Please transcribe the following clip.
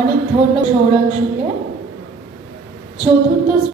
অনেক ধন্য সৌরাংশুকে। চতুর্থ